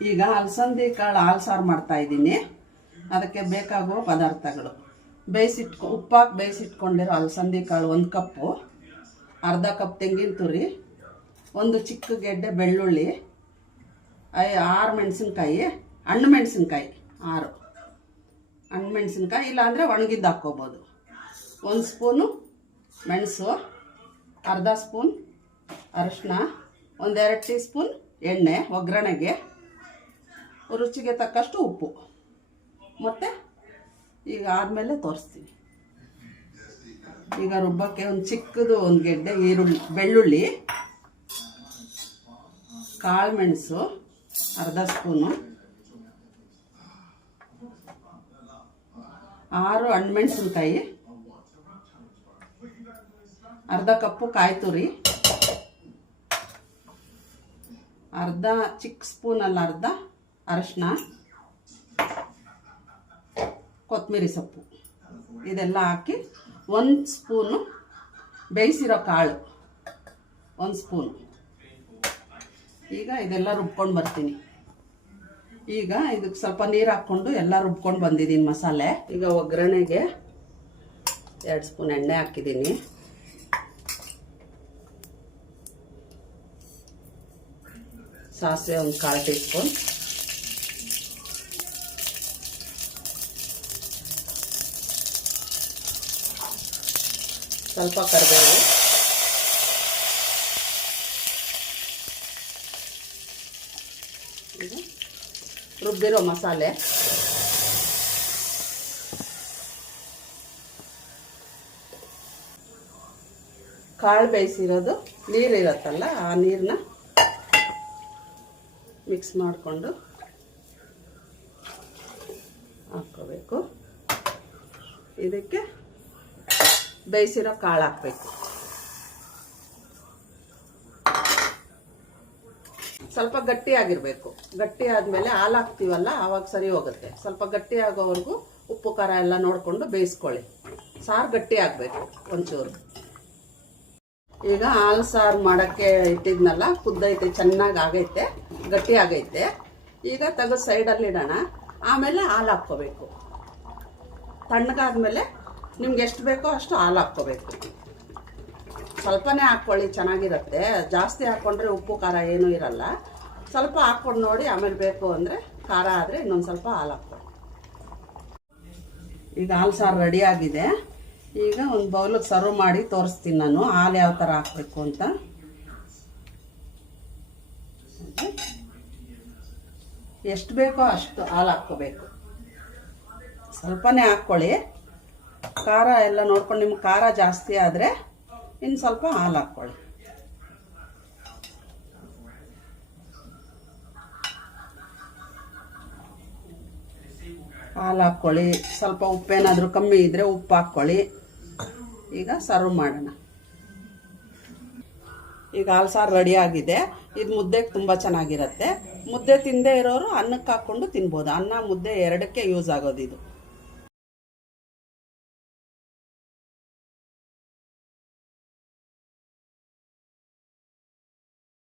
ಈಗ ಅಲಸಂದಿ ಕಾಳು ಹಾಲು ಸಾರು ಮಾಡ್ತಾ ಇದ್ದೀನಿ. ಅದಕ್ಕೆ ಬೇಕಾಗುವ ಪದಾರ್ಥಗಳು: ಉಪ್ಪಾಕಿ ಬೇಯಿಸಿಟ್ಕೊಂಡಿರೋ ಅಲಸಂದಿ ಕಾಳು 1 ಕಪ್ಪು, ಅರ್ಧ ಕಪ್ ತೆಂಗಿನ ತುರಿ, 1 ಚಿಕ್ಕ ಗೆಡ್ಡೆ ಬೆಳ್ಳುಳ್ಳಿ, 6 ಮೆಣಸಿನ್ಕಾಯಿ, ಹಣ್ಣು ಮೆಣಸಿನ್ಕಾಯಿ 6 ಹಣ್ಣು ಮೆಣಸಿನ್ಕಾಯಿ, ಇಲ್ಲಾಂದರೆ ಒಣಗಿದ್ದು ಹಾಕ್ಕೋಬೋದು. 1 ಸ್ಪೂನು ಮೆಣಸು, ಅರ್ಧ ಸ್ಪೂನ್ ಅರಿಶಿನ, 1-2 ಟೀ ಸ್ಪೂನ್ ಎಣ್ಣೆ ಒಗ್ಗರಣೆಗೆ, ರುಚಿಗೆ ತಕ್ಕಷ್ಟು ಉಪ್ಪು. ಮತ್ತು ಈಗ ಆದಮೇಲೆ ತೋರಿಸ್ತೀನಿ. ಈಗ ರುಬ್ಬಕ್ಕೆ ಒಂದು ಚಿಕ್ಕದು 1 ಗೆಡ್ಡೆ ಬೆಳ್ಳುಳ್ಳಿ, ಕಾಳು ಮೆಣಸು ಅರ್ಧ ಸ್ಪೂನು, 6 ಹಣ್ಣು ಮೆಣಸಿನ್ಕಾಯಿ, ಅರ್ಧ ಕಪ್ಪು ಕಾಯಿ ತುರಿ, ಅರ್ಧ ಚಿಕ್ಕ ಸ್ಪೂನಲ್ಲಿ ಅರ್ಧ ಅರಿಶಿನ, ಕೊತ್ತಂಬರಿ ಸೊಪ್ಪು ಇದೆಲ್ಲ ಹಾಕಿ 1 ಸ್ಪೂನು ಬೇಯಿಸಿರೋ ಕಾಳು 1 ಸ್ಪೂನು. ಈಗ ಇದೆಲ್ಲ ರುಬ್ಕೊಂಡು ಬರ್ತೀನಿ. ಈಗ ಇದಕ್ಕೆ ಸ್ವಲ್ಪ ನೀರು ಹಾಕ್ಕೊಂಡು ಎಲ್ಲ ರುಬ್ಕೊಂಡು ಬಂದಿದ್ದೀನಿ ಮಸಾಲೆ. ಈಗ ಒಗ್ಗರಣೆಗೆ 2 ಸ್ಪೂನ್ ಎಣ್ಣೆ ಹಾಕಿದ್ದೀನಿ. ಸಾಸಿವೆ 1/4 ಟೀ ಸ್ಪೂನ್, ಸ್ವಲ್ಪ ಕರಿಬೇವು, ರುಬ್ಬಿರೋ ಮಸಾಲೆ, ಕಾಳು ಬೇಯಿಸಿರೋದು ನೀರಿರುತ್ತಲ್ಲ ಆ ನೀರನ್ನ ಮಿಕ್ಸ್ ಮಾಡಿಕೊಂಡು ಹಾಕ್ಕೋಬೇಕು. ಇದಕ್ಕೆ ಬೇಯಿಸಿರೋ ಕಾಳು ಹಾಕಬೇಕು. ಸ್ವಲ್ಪ ಗಟ್ಟಿಯಾಗಿರಬೇಕು. ಗಟ್ಟಿ ಆದಮೇಲೆ ಹಾಲು ಹಾಕ್ತೀವಲ್ಲ ಆವಾಗ ಸರಿ ಹೋಗುತ್ತೆ. ಸ್ವಲ್ಪ ಗಟ್ಟಿ ಆಗೋವರೆಗೂ ಉಪ್ಪು ಖಾರ ಎಲ್ಲ ನೋಡಿಕೊಂಡು ಬೇಯಿಸ್ಕೊಳ್ಳಿ. ಸಾರು ಗಟ್ಟಿ ಆಗಬೇಕು ಒಂಚೂರು. ಈಗ ಹಾಲು ಸಾರು ಮಾಡೋಕ್ಕೆ ಇಟ್ಟಿದ್ನಲ್ಲ, ಕುದ್ದೈತೆ, ಚೆನ್ನಾಗಿ ಆಗೈತೆ, ಗಟ್ಟಿ ಆಗೈತೆ. ಈಗ ತೆಗೆದು ಸೈಡಲ್ಲಿ ಇಡೋಣ. ಆಮೇಲೆ ಹಾಲು ಹಾಕ್ಕೋಬೇಕು. ತಣ್ಣಗಾದ್ಮೇಲೆ ನಿಮ್ಗೆ ಎಷ್ಟು ಬೇಕೋ ಅಷ್ಟು ಹಾಲು ಹಾಕ್ಕೋಬೇಕು. ಸ್ವಲ್ಪನೇ ಹಾಕ್ಕೊಳ್ಳಿ, ಚೆನ್ನಾಗಿರುತ್ತೆ. ಜಾಸ್ತಿ ಹಾಕ್ಕೊಂಡ್ರೆ ಉಪ್ಪು ಖಾರ ಏನೂ ಇರಲ್ಲ. ಸ್ವಲ್ಪ ಹಾಕ್ಕೊಂಡು ನೋಡಿ, ಆಮೇಲೆ ಬೇಕು ಅಂದರೆ ಖಾರ ಆದರೆ ಇನ್ನೊಂದು ಸ್ವಲ್ಪ ಹಾಲು ಹಾಕ್ಕೊಳ್ಳಿ. ಈಗ ಹಾಲು ಸಾರು ರೆಡಿ ಆಗಿದೆ. ಈಗ ಒಂದು ಬೌಲಿಗೆ ಸರ್ವ್ ಮಾಡಿ ತೋರಿಸ್ತೀನಿ ನಾನು ಹಾಲು ಯಾವ ಥರ ಹಾಕಬೇಕು ಅಂತ. ಎಷ್ಟು ಬೇಕೋ ಅಷ್ಟು ಹಾಲು ಹಾಕ್ಕೋಬೇಕು. ಸ್ವಲ್ಪನೇ ಹಾಕ್ಕೊಳ್ಳಿ. ಖಾರ ಎಲ್ಲ ನೋಡ್ಕೊಂಡು ನಿಮ್ಗೆ ಖಾರ ಜಾಸ್ತಿ ಆದರೆ ಇನ್ನು ಸ್ವಲ್ಪ ಹಾಲು ಹಾಕ್ಕೊಳ್ಳಿ. ಹಾಲು ಹಾಕ್ಕೊಳ್ಳಿ. ಸ್ವಲ್ಪ ಉಪ್ಪೇನಾದರೂ ಕಮ್ಮಿ ಇದ್ದರೆ ಉಪ್ಪು ಹಾಕ್ಕೊಳ್ಳಿ. ಈಗ ಸರ್ವ್ ಮಾಡೋಣ. ಈಗ ಹಾಲು ಸಾರು ರೆಡಿ ಆಗಿದೆ. ಇದು ಮುದ್ದೆಗೆ ತುಂಬ ಚೆನ್ನಾಗಿರುತ್ತೆ. ಮುದ್ದೆ ತಿಂದೇ ಇರೋರು ಅನ್ನಕ್ಕೆ ಹಾಕ್ಕೊಂಡು ತಿನ್ಬೋದು. ಅನ್ನ ಮುದ್ದೆ ಎರಡಕ್ಕೆ ಯೂಸ್ ಆಗೋದು ಇದು.